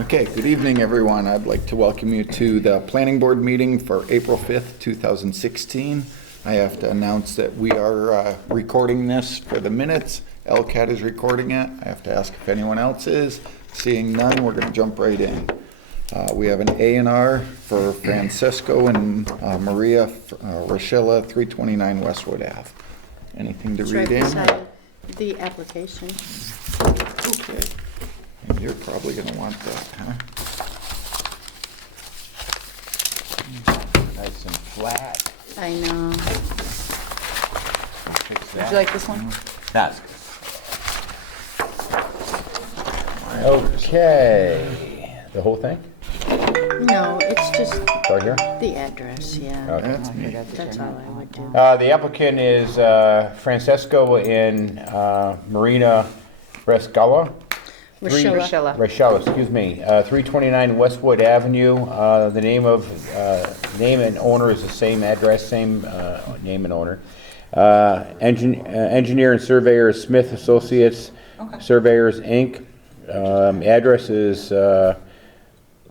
Okay, good evening, everyone. I'd like to welcome you to the planning board meeting for April 5th, 2016. I have to announce that we are recording this for the minutes. LCAT is recording it. I have to ask if anyone else is. Seeing none, we're going to jump right in. We have an A&R for Francesco and Maria Rochella, 329 Westwood Ave. Anything to read in? Beside the application. Okay. And you're probably going to want that, huh? Nice and flat. I know. Fix Would that. you like this one? That's good. Okay. The whole thing? No, it's just Right here? the address, yeah. Okay. That's me. That's all I would do. The applicant is Francesco and Marina Rescala. Rochella. Rochella, excuse me. 329 Westwood Avenue. The name and owner is the same address, same name and owner. Engineer and surveyor is Smith Associates Surveyors, Inc. Address is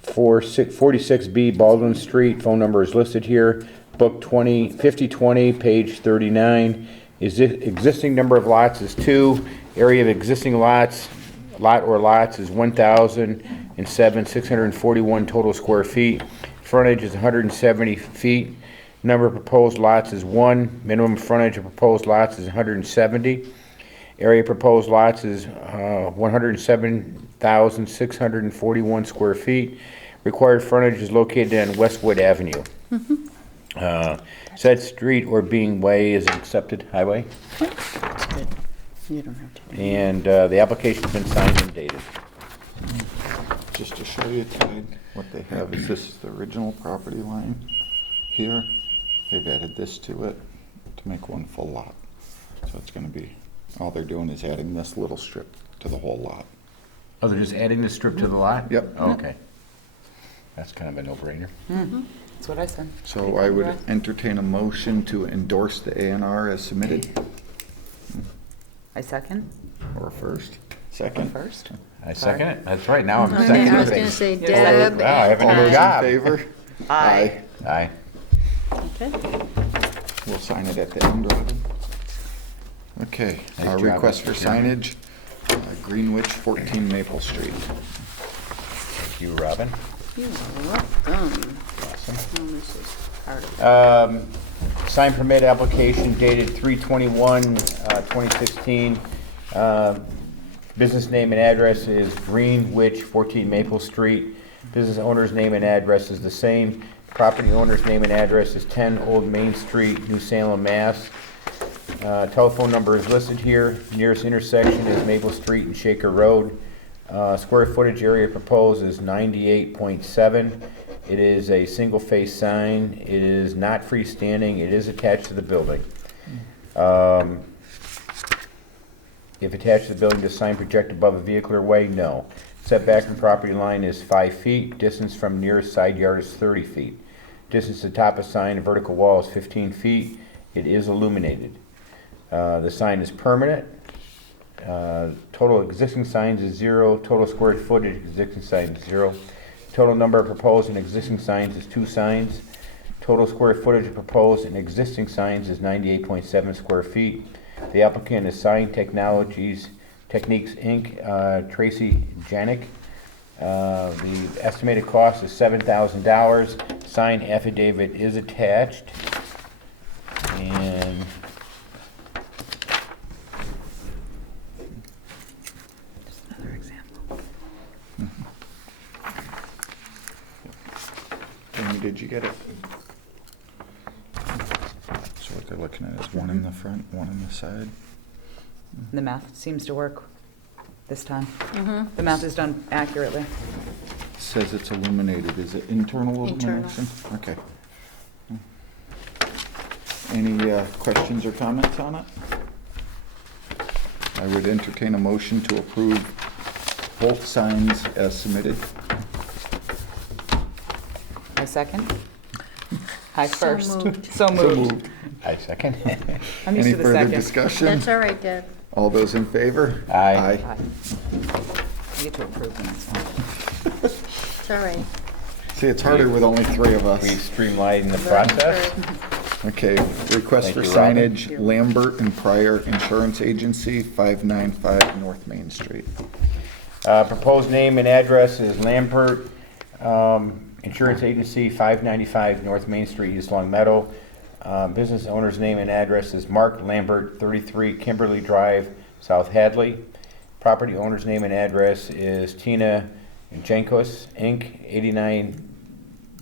46B Baldwin Street. Phone number is listed here. Book 5020, page 39. Existing number of lots is 2. Area of existing lots is 1,007, 641 total square feet. Frontage is 170 feet. Number of proposed lots is 1. Minimum frontage of proposed lots is 170. Area of proposed lots is 107,641 square feet. Required frontage is located on Westwood Avenue. Said street or being way is an accepted highway. That's good. You don't have to do And the application's been signed and dated. Just to show you, Ted, what they have is this is the original property line here. They've added this to it to make one full lot. So it's going to be, all they're doing is adding this little strip to the whole lot. Oh, they're just adding the strip to the lot? Yep. Oh, okay. That's kind of a no-brainer. That's what I said. So I would entertain a motion to endorse the A&R as submitted. I second. Or first, second. First. I second it. That's right, now I'm it. seconding I was it. going to say Yeah. Deb. Wow, I haven't All done those a job. in favor? Aye. Aye. Okay. We'll sign it at the end, Robin. Okay, Nice job, request for Mr. Chairman. signage, Greenwich, 14 Maple Street. Thank you, Robin. You are welcome. Awesome. Oh, this is part of it. Sign permit application dated 3/21/2016. Business name and address is Greenwich, 14 Maple Street. Business owner's name and address is the same. Property owner's name and address is 10 Old Main Street, New Salem, Mass. Telephone number is listed here. Nearest intersection is Maple Street and Shaker Road. Square footage area proposed is 98.7. It is a single-face sign. It is not freestanding. It is attached to the building. If attached to the building, does sign project above a vehicular way? No. Setback from property line is 5 feet. Distance from nearest side yard is 30 feet. Distance to top of sign, vertical wall is 15 feet. It is illuminated. The sign is permanent. Total existing signs is 0. Total square footage existing signs is 0. Total number of proposed and existing signs is 2 signs. Total square footage of proposed and existing signs is 98.7 square feet. The applicant is Sign Techniques Inc., Tracy Janik. The estimated cost is $7,000. Sign affidavit is attached. And Just another example. Amy, did you get it? So what they're looking at is one in the front, one in the side. The math seems to work this time. The math is done accurately. It says it's illuminated. Is it internal Internal. illumination? Okay. Any questions or comments on it? I would entertain a motion to approve both signs as submitted. I second. I So first. moved. So moved. I second. I'm used Any to the further second. discussion? That's all right, Deb. All those in favor? Aye. Aye. I get to approve the next one. It's all right. See, it's harder with only three of us. We've streamlined the Learning process. curve. Okay, request Thank for you, Robin. signage, Lambert and Pryor Insurance Agency, 595 North Main Street. Proposed name and address is Lambert Insurance Agency, 595 North Main Street, East Long Meadow. Business owner's name and address is Mark Lambert, 33 Kimberly Drive, South Hadley. Property owner's name and address is Tina Jankos, Inc., 89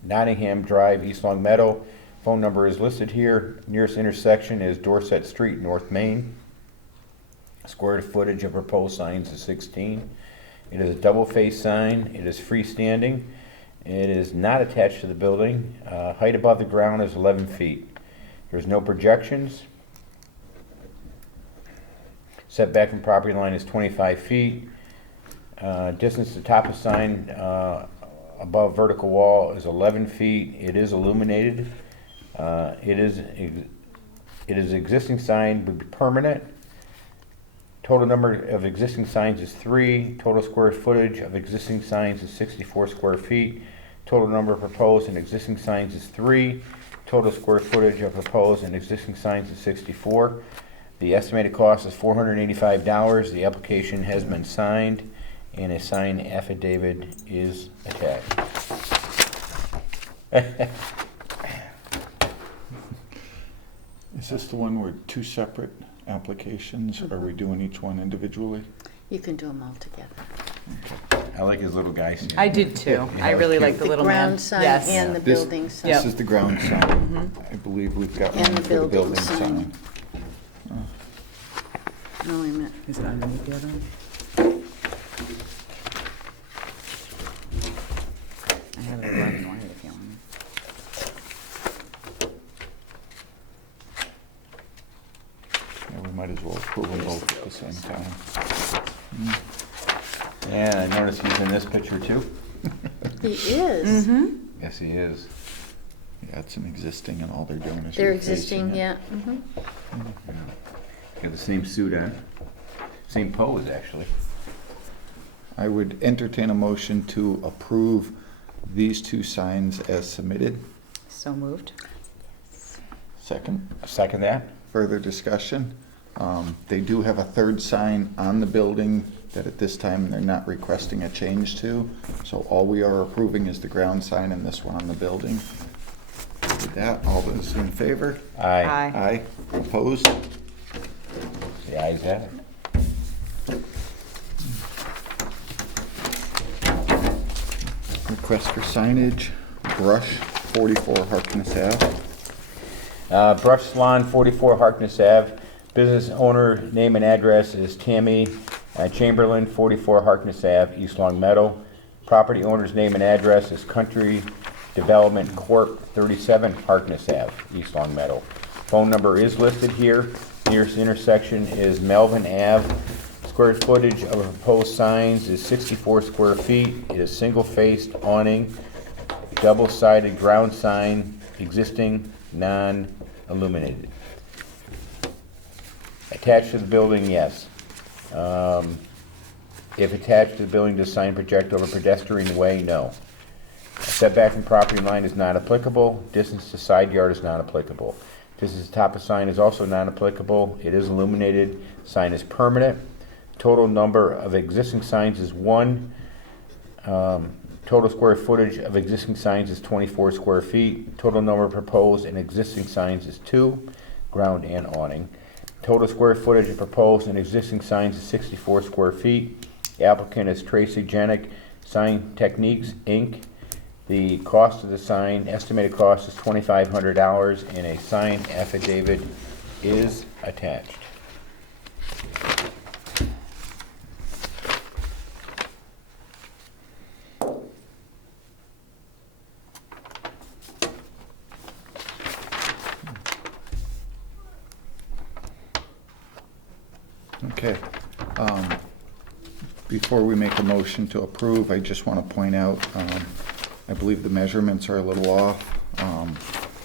Nottingham Drive, East Long Meadow. Phone number is listed here. Nearest intersection is Dorset Street, North Main. Square footage of proposed signs is 16. It is a double-face sign. It is freestanding. It is not attached to the building. Height above the ground is 11 feet. There's no projections. Setback from property line is 25 feet. Distance to top of sign above vertical wall is 11 feet. It is illuminated. It is existing sign, would be permanent. Total number of existing signs is 3. Total square footage of existing signs is 64 square feet. Total number of proposed and existing signs is 3. Total square footage of proposed and existing signs is 64. The estimated cost is $485. The application has been signed and a signed affidavit is attached. Is this the one where two separate applications? Are we doing each one individually? You can do them all together. I like his little guy. I did too. I really like the The little man. ground sign Yes. and the This- building sign. This is the ground sign. I believe we've got And one the for the building building sign. sign. No, wait a minute. Is it underneath the other one? I have it in black and white if you want it. Yeah, we might as well approve them both at the same time. And I noticed he's in this picture too. He is. Yes, he is. Yeah, it's an existing and all they're doing is They're refacing existing, it. yeah. Got the same suit on. Same pose, actually. I would entertain a motion to approve these two signs as submitted. So moved. Second, Second that? further discussion. They do have a third sign on the building that at this time they're not requesting a change to. So all we are approving is the ground sign and this one on the building. With that, all those in favor? Aye. Aye. Opposed? The ayes have it. Request for signage, brush, 44 Harkness Ave. Brush Salon, 44 Harkness Ave. Business owner name and address is Tammy Chamberlain, 44 Harkness Ave, East Long Meadow. Property owner's name and address is Country Development Corp., 37 Harkness Ave, East Long Meadow. Phone number is listed here. Nearest intersection is Melvin Ave. Square footage of proposed signs is 64 square feet. It is single-faced awning, double-sided ground sign, existing, non-illuminated. Attached to the building, yes. If attached to the building, does sign project over pedestrian way? No. Setback from property line is not applicable. Distance to side yard is not applicable. Distance to top of sign is also not applicable. It is illuminated. Sign is permanent. Total number of existing signs is 1. Total square footage of existing signs is 24 square feet. Total number of proposed and existing signs is 2, ground and awning. Total square footage of proposed and existing signs is 64 square feet. The applicant is Tracy Janik, Sign Techniques, Inc. The cost of the sign, estimated cost is $2,500, and a signed affidavit is attached. Okay. Before we make a motion to approve, I just want to point out, I believe the measurements are a little off.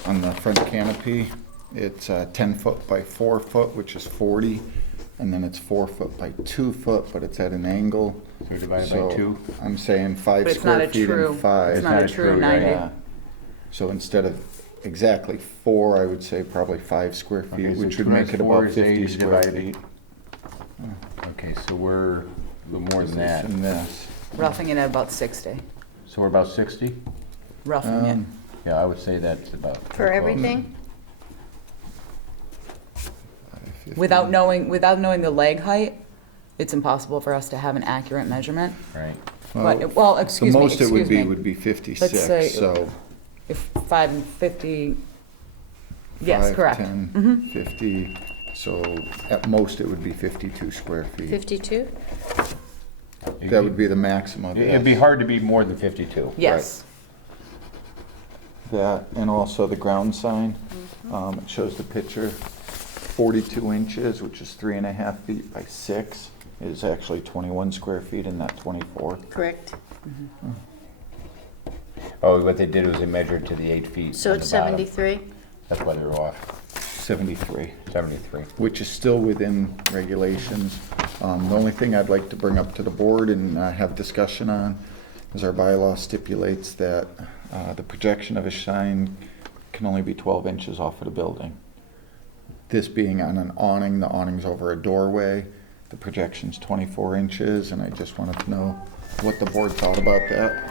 On the front canopy, it's 10 foot by 4 foot, which is 40. and then it's 4 foot by 2 foot, but it's at an angle. So divided So by 2? I'm saying 5 But it's not square a feet true, and 5. it's not a true 90. Yeah. So instead of exactly 4, I would say probably 5 square feet, Okay, so which would 2 make times it 4 about is 50 80 square divided. feet. Okay, so we're a little more than that. And this. Roughing it at about 60. So we're about 60? Roughing it. Yeah, I would say that's about. For everything? Without knowing the leg height, it's impossible for us to have an accurate measurement. Right. But, well, excuse me, The most it would excuse be me. would be say- 56, so. If 5 and 50, yes, 5, correct. 10, 50, so at most it would be 52 square feet. 52? That would be the maximum of It'd be this. hard to be more than 52. Yes. That, and also the ground sign, it shows the picture, 42 inches, which is 3.5 feet by 6, is actually 21 square feet and not 24. Correct. Oh, what they did was they measured to the 8 feet. So on it's the bottom. 73? That's why they were off. 73. 73. Which is still within regulations. The only thing I'd like to bring up to the board and have discussion on is our bylaw stipulates that the projection of a sign can only be 12 inches off of the building. This being on an awning, the awning's over a doorway, the projection's 24 inches, and I just wanted to know what the board thought about that.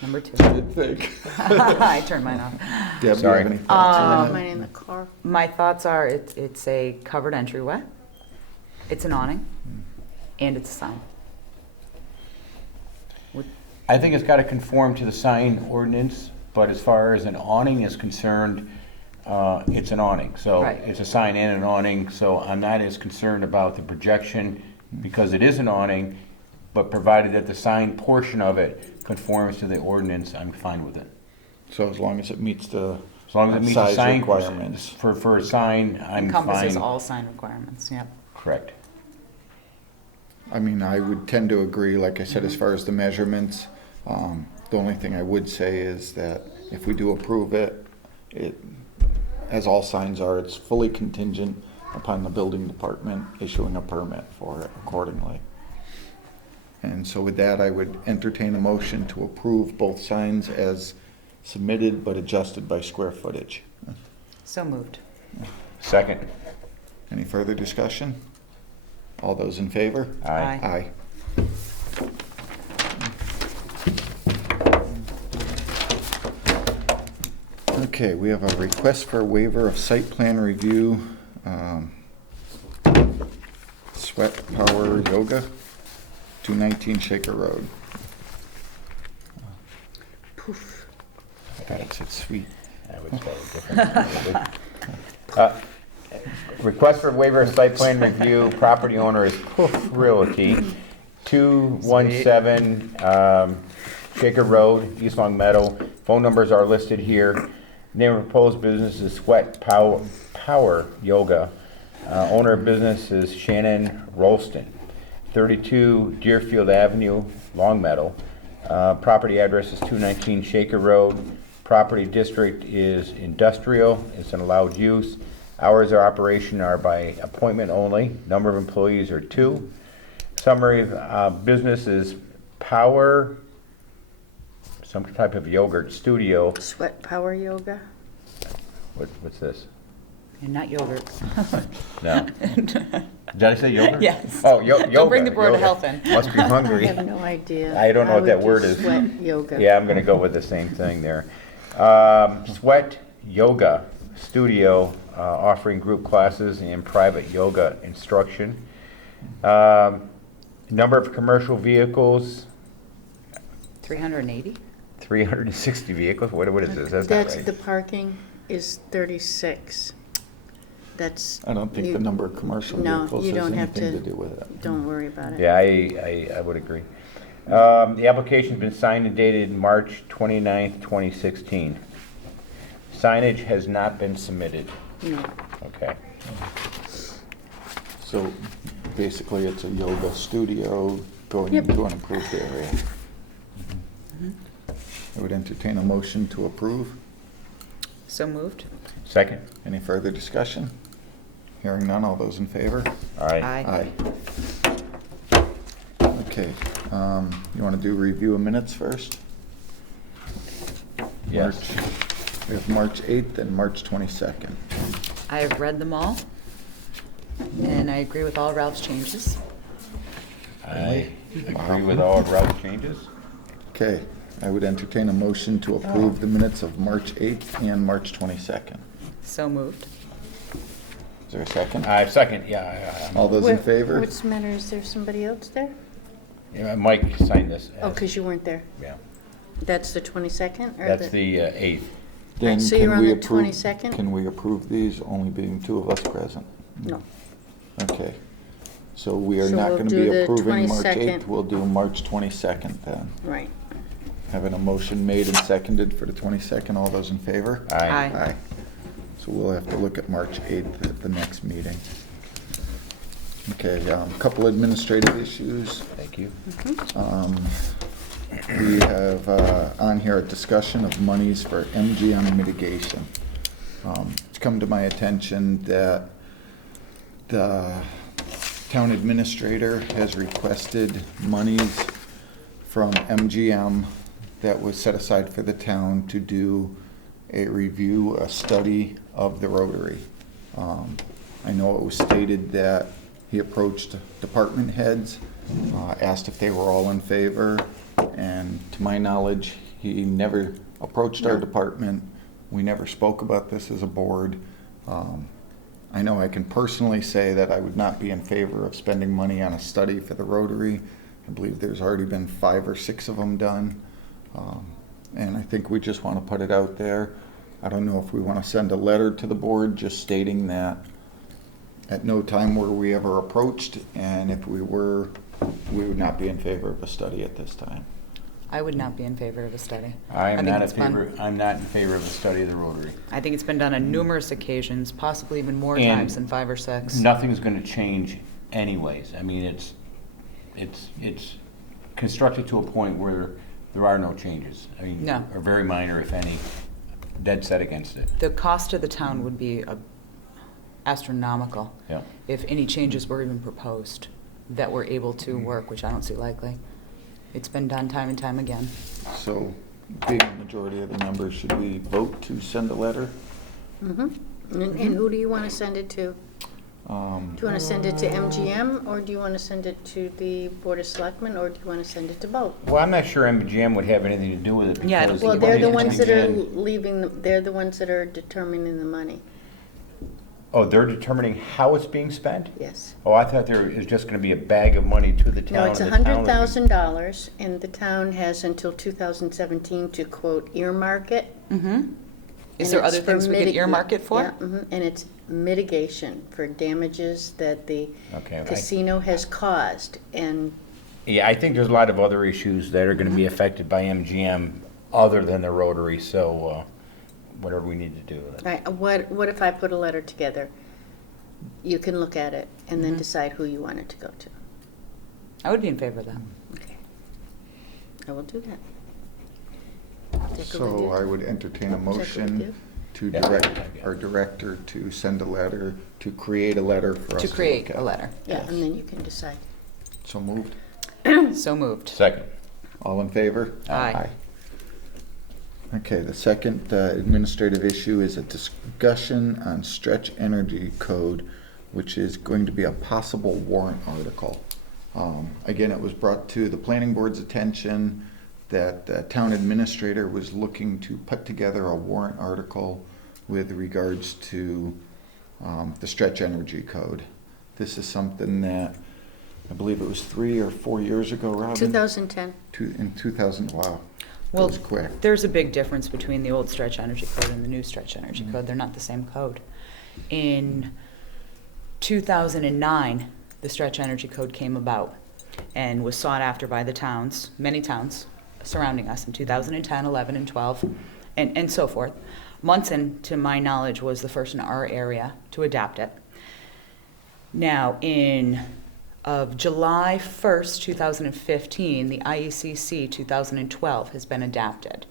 Number 2. Good think. I turned mine off. Deb, do you Sorry. have any thoughts I on left that? mine in the car. My thoughts are it's a covered entryway, it's an awning, and it's a sign. I think it's got to conform to the sign ordinance, but as far as an awning is concerned, it's an awning. So Right. it's a sign and an awning, so I'm not as concerned about the projection because it is an awning, but provided that the sign portion of it conforms to the ordinance, I'm fine with it. So as long as it meets the As long as it meets the size sign requirements. For a sign, I'm Encompasses fine. all sign requirements, yep. Correct. I mean, I would tend to agree, like I said, as far as the measurements. The only thing I would say is that if we do approve it, as all signs are, it's fully contingent upon the building department issuing a permit for it accordingly. And so with that, I would entertain a motion to approve both signs as submitted but adjusted by square footage. So moved. Second. Any further discussion? All those in favor? Aye. Aye. Okay, we have a request for a waiver of site plan review. Sweat Power Yoga, 219 Shaker Road. Poof. That's it, sweet. I would spell it differently. Request for waiver of site plan review, property owner is Poof Realty, 217 Shaker Road, East Long Meadow. Phone numbers are listed here. Name of proposed business is Sweat Power Yoga. Owner of business is Shannon Rolston, 32 Deerfield Avenue, Long Meadow. Property address is 219 Shaker Road. Property district is industrial. It's an allowed use. Hours of operation are by appointment only. Number of employees are 2. Summary of business is Power, some type of yogurt studio. Sweat Power Yoga? What's this? And not yogurt. No. Did I say yogurt? Yes. Oh, yoga. Don't bring the Board of yoga. Health in. Must be I hungry. have no idea. I don't know what would that do word is. Sweat Yoga. Yeah, I'm gonna go with the same thing there. Sweat Yoga Studio, offering group classes and private yoga instruction. Number of commercial vehicles, 380? 360 vehicles. What is this? That's not That's, right. the parking is 36. That's. I don't think you- the number of commercial No, vehicles you has don't have anything to to- do with it. Don't worry about it. Yeah, I would agree. The application's been signed and dated March 29th, 2016. Signage has not been submitted. No. Okay. So basically, it's a yoga studio going Yep. into an approved area. I would entertain a motion to approve. So moved. Second? Any further discussion? Hearing none, all those in favor? Aye. Okay, you want to do review of minutes first? Yes. We have March 8th and March 22nd. I have read them all, and I agree with all Ralph's changes. I agree with all of Ralph's changes. Okay, I would entertain a motion to approve the minutes of March 8th and March 22nd. So moved. Is there a second? Second, yeah. All those in favor? What's the matter? Is there somebody else there? Mike signed this. Oh, because you weren't there. Yeah, That's the 22nd? or that's the 8th. Then so can you're on we the approve- 22nd? Can we approve these, only being two of us present? No. Okay, so we are So not we'll going to do be the approving March 22nd. 8th, we'll do March 22nd then. Right. Having a motion made and seconded for the 22nd, all those in favor? Aye. So we'll have to look at March 8th at the next meeting. Okay, a couple administrative issues. Thank you. We have on here a discussion of monies for MGM Mitigation. It's come to my attention that the town administrator has requested monies from MGM that was set aside for the town to do a review, a study of the Rotary. I know it was stated that he approached department heads, asked if they were all in favor, and to my knowledge, he never approached our department. We never spoke about this as a board. I know I can personally say that I would not be in favor of spending money on a study for the Rotary. I believe there's already been 5 or 6 of them done. And I think we just want to put it out there. I don't know if we want to send a letter to the board just stating that at no time were we ever approached, and if we were, we would not be in favor of a study at this time. I would not be in favor of a study. I'm think not in it's fun. favor, I'm not in favor of the study of the Rotary. I think it's been done on numerous occasions, possibly even more And times than 5 or 6. Nothing's gonna change anyways. I mean, it's constructed to a point where there are no changes. I mean, No. or very minor, if any. Dead set against it. The cost to the town would be astronomical Yeah. if any changes were even proposed that were able to work, which I don't see likely. It's been done time and time again. So, being the majority of the members, should we vote to send a letter? Mm-hmm. And who do you want to send it to? Do you want to send it to MGM, or do you want to send it to the Board of Selectmen, or do you want to send it to both? Well, I'm not sure MGM would have anything to do with it. Yeah, I don't because Well, think they're the money ones comes that are in. leaving, they're the ones that are determining the money, Oh, they're determining how it's being spent? yes. Oh, I thought there is just gonna be a bag of money to the town. No, it's and the town is- $100,000, and the town has until 2017 to quote earmark it. Mm-hmm. Is And there it's other for things we can earmark it for? Yeah, and it's mitigation for damages that the Okay, casino has caused, and Yeah, I think there's a lot of other issues that are gonna be affected by MGM other than the Rotary, so, whatever we need to do with it. right, what if I put a letter together? You can look at it and then decide who you want it to go to. I would be in favor of that. Okay. I will do that. Is that good with So you? I would entertain a Is that good with motion you? to Yeah. direct our director to send a letter, to create a letter for us to To look create at. a letter. Yeah, and then you can decide. So moved. So moved. Second. All in favor? Aye. Okay, the second administrative issue is a discussion on stretch energy code, which is going to be a possible warrant article. Again, it was brought to the planning board's attention that the town administrator was looking to put together a warrant article with regards to the stretch energy code. This is something that, I believe it was 3 or 4 years ago, Robin? 2010. In 2000, wow. Well, That was quick. there's a big difference between the old stretch energy code and the new stretch energy code. They're not the same code. In 2009, the stretch energy code came about and was sought after by the towns, many towns surrounding us in 2010, 11, and 12, and so forth. Munson, to my knowledge, was the first in our area to adopt it. Now, of July 1st, 2015, the IECC 2012 has been adopted,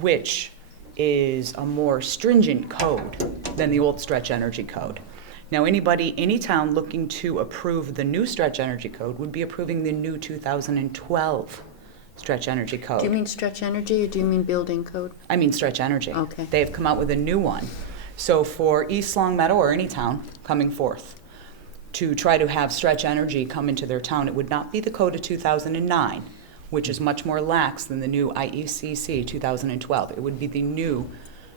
which is a more stringent code than the old stretch energy code. Now, any town looking to approve the new stretch energy code would be approving the new 2012 stretch energy code. Do you mean stretch energy or do you mean building code? I mean stretch energy. Okay. They've come out with a new one. So for East Long Meadow or any town coming forth to try to have stretch energy come into their town, it would not be the code of 2009, which is much more lax than the new IECC 2012. It would be the new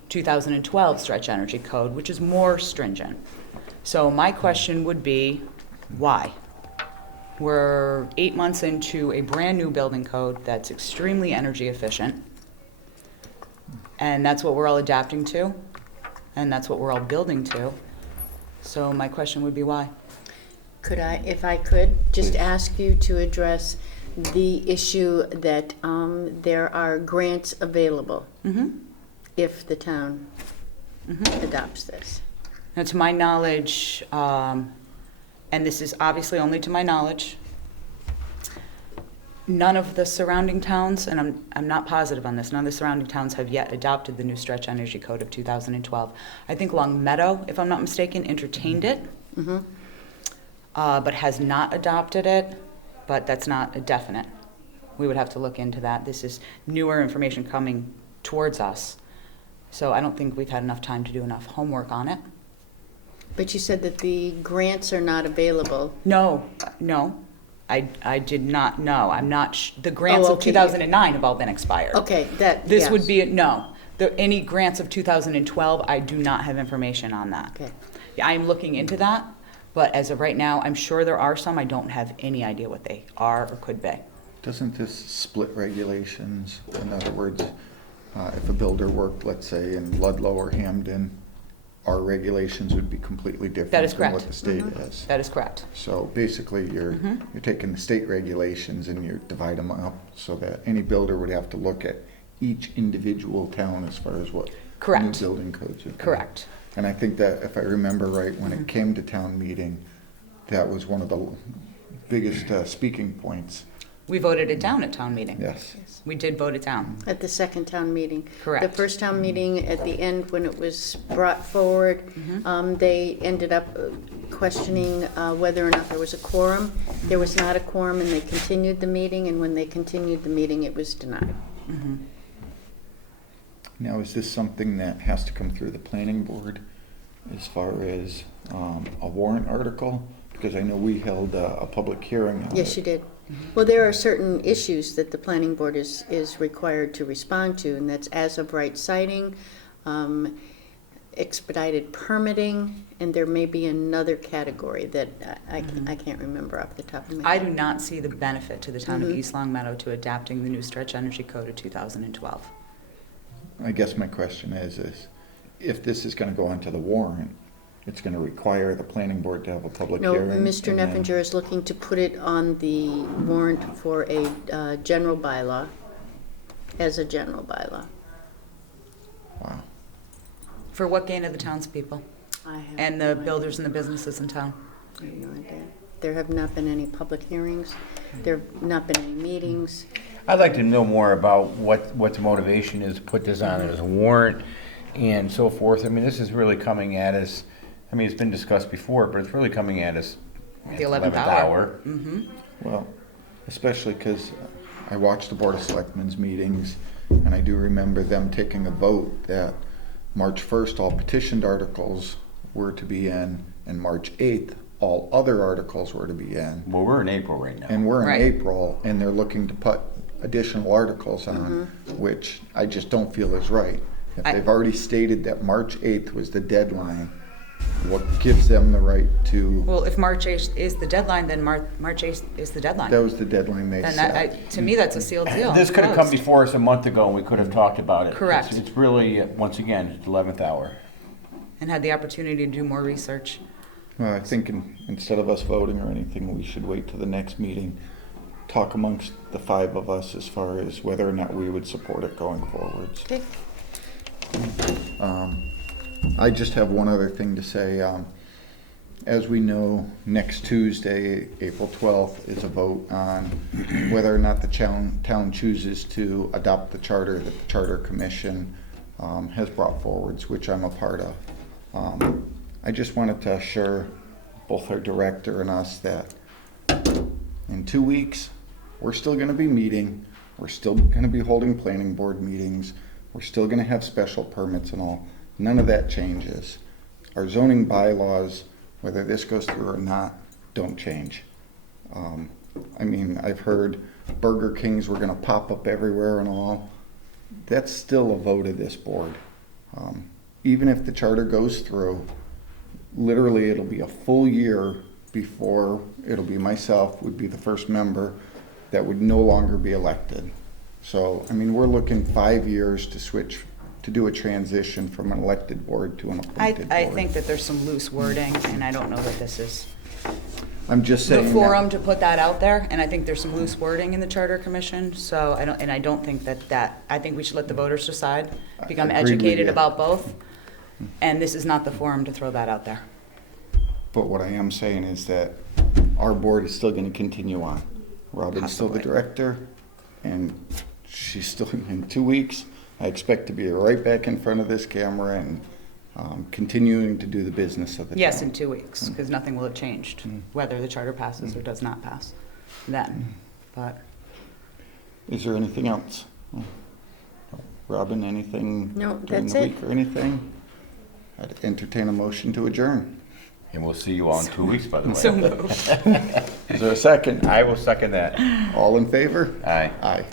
2012 stretch energy code, which is more stringent. So my question would be, why? We're 8 months into a brand-new building code that's extremely energy efficient, and that's what we're all adapting to, and that's what we're all building to. So my question would be why? Could I, if I could, just ask you to address the issue that there are grants available if the town adopts this? Now, to my knowledge, and this is obviously only to my knowledge, none of the surrounding towns, and I'm not positive on this, none of the surrounding towns have yet adopted the new stretch energy code of 2012. I think Long Meadow, if I'm not mistaken, entertained it, but has not adopted it, but that's not a definite. We would have to look into that. This is newer information coming towards us, so I don't think we've had enough time to do enough homework on it. But you said that the grants are not available. No, I did not know. I'm not, the grants Oh, of okay. 2009 have all been expired. Okay, that, This yes. would be, no. Any grants of 2012, I do not have information on that. Okay. Yeah, I'm looking into that, but as of right now, I'm sure there are some. I don't have any idea what they are or could be. Doesn't this split regulations? In other words, if a builder worked, let's say, in Ludlow or Hamden, our regulations would be completely different That is than what correct. the state is. That is correct. So basically, you're taking the state regulations and you divide them up so that any builder would have to look at each individual town as far as what Correct. new building codes would be. Correct. And I think that if I remember right, when it came to town meeting, that was one of the biggest speaking points. We voted it down at town meeting. Yes. We did vote it down. At the second town meeting. Correct. The first town meeting, at the end, when it was brought forward, they ended up questioning whether or not there was a quorum. There was not a quorum, and they continued the meeting, and when they continued the meeting, it was denied. Now, is this something that has to come through the planning board as far as a warrant article? Because I know we held a public hearing on it. Yes, you did. Well, there are certain issues that the planning board is required to respond to, and that's as-of-right citing, expedited permitting, and there may be another category that I can't remember off the top of my I head. do not see the benefit to the town of East Long Meadow to adapting the new stretch energy code of 2012. I guess my question is if this is gonna go onto the warrant, it's gonna require the planning board to have a public No, hearing? Mr. and then- Neffinger is looking to put it on the warrant for a general bylaw, as a general bylaw. Wow. For what gain of the townspeople I have and no the idea. builders and the businesses in town? I have no idea. There have not been any public hearings. There have not been any meetings. I'd like to know more about what the motivation is to put this on as a warrant and so forth. I mean, this is really coming at us, I mean, it's been discussed before, but it's really coming at us at The 11th hour. Well, especially because I watched the Board of Selectmen's meetings, and I do remember them taking a vote that March 1st, all petitioned articles were to be in, and March 8th, all other articles were to be in. Well, we're in April right now. And we're in Right. April, and they're looking to put additional articles on, which I just don't feel is right. If I- they've already stated that March 8th was the deadline, what gives them the right to, Well, if March 8th is the deadline, then March 8th is the deadline. that was the deadline they Then that, set. to me, that's a sealed deal. This could have come Closed. before us a month ago, and we could have talked about it. Correct. It's really, once again, it's the 11th hour. And had the opportunity to do more research. Well, I think instead of us voting or anything, we should wait till the next meeting, talk amongst the five of us as far as whether or not we would support it going forwards. Okay. I just have one other thing to say. As we know, next Tuesday, April 12th, is a vote on whether or not the town chooses to adopt the charter that the Charter Commission has brought forwards, which I'm a part of. I just wanted to assure both our director and us that in 2 weeks, we're still gonna be meeting, we're still gonna be holding planning board meetings, we're still gonna have special permits and all. None of that changes. Our zoning bylaws, whether this goes through or not, don't change. I mean, I've heard Burger Kings were gonna pop up everywhere and all. That's still a vote of this board. Even if the charter goes through, literally it'll be a full year before it'll be myself would be the first member that would no longer be elected. So, I mean, we're looking 5 years to switch, to do a transition from an elected board to an appointed board. I think that there's some loose wording, and I don't know that this is I'm just the saying forum that, to put that out there, and I think there's some loose wording in the Charter Commission, so I don't think I think we should let the voters decide, become Agreed with educated you. about both, and this is not the forum to throw that out there. but what I am saying is that our board is still gonna continue on. Robin's still the Possibly. director, and she's still, in 2 weeks, I expect to be right back in front of this camera and continuing to do the business of the town. Yes, in 2 weeks, because nothing will have changed, Mm. whether the charter passes or does not pass then, but. Is there anything else? Robin, anything? No, during that's the it. week or anything? I'd entertain a motion to adjourn. And we'll see you all in 2 weeks, by the way. So moved. Is there a second? I will second that. All in favor? Aye. Aye.